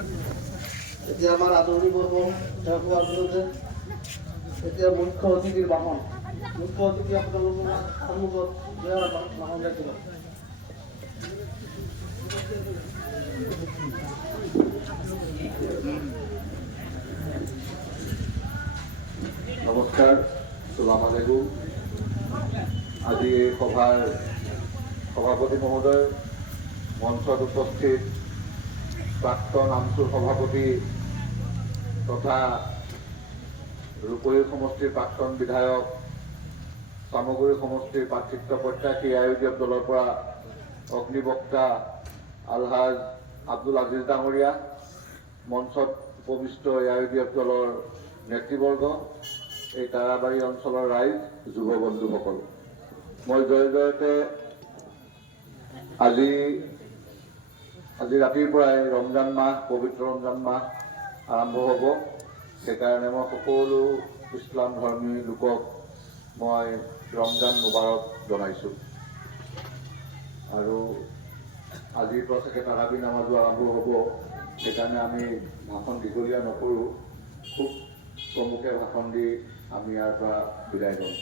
এতিয়া আমাৰ আদৰণি পৰ্ব শেষ হোৱাৰ পিছতে এতিয়া মুখ্য অতিথিৰ বাহন, মুখ্য অতিথি আপোনালোকৰ সন্মুখত বাহন ৰাখিব। নমস্কাৰ, সালাম আলাইকুম। আজি এই সভাৰ সভাপতি মহোদয়, মঞ্চত উপস্থিত প্ৰাক্তন আমচুৰ সভাপতি তথা ৰূপহী সমষ্টিৰ প্ৰাক্তন বিধায়ক, চামগুৰি সমষ্টিৰ প্ৰাৰ্থিত্ব প্ৰত্যাশী আইইউডিএফ দলৰ পৰা অগ্নিবক্তা আলহাজ আব্দুল আজিজ ডাঙৰীয়া, মঞ্চত উপবিষ্ট আইইউডিএফ দলৰ নেতৃবৰ্গ, এই তাৰাবাৰী অঞ্চলৰ ৰাইজ, যুৱ বন্ধুসকল, মই জয়তে আজি ৰাতিৰ পৰাই ৰমজান মাহ, পবিত্ৰ ৰমজান মাহ আৰম্ভ হ'ব। সেইকাৰণে মই সকলো ইছলাম ধৰ্মী লোকক মই ৰমজান মুবাৰক জনাইছোঁ। আৰু আজিৰ পৰা চাগে তাৰাবি নামাজো আৰম্ভ হ'ব। সেইকাৰণে আমি ভাষণ দীঘলীয়া নকৰোঁ, খুব প্ৰমুখে ভাষণ দি আমি ইয়াৰ পৰা বিদায় লওঁ।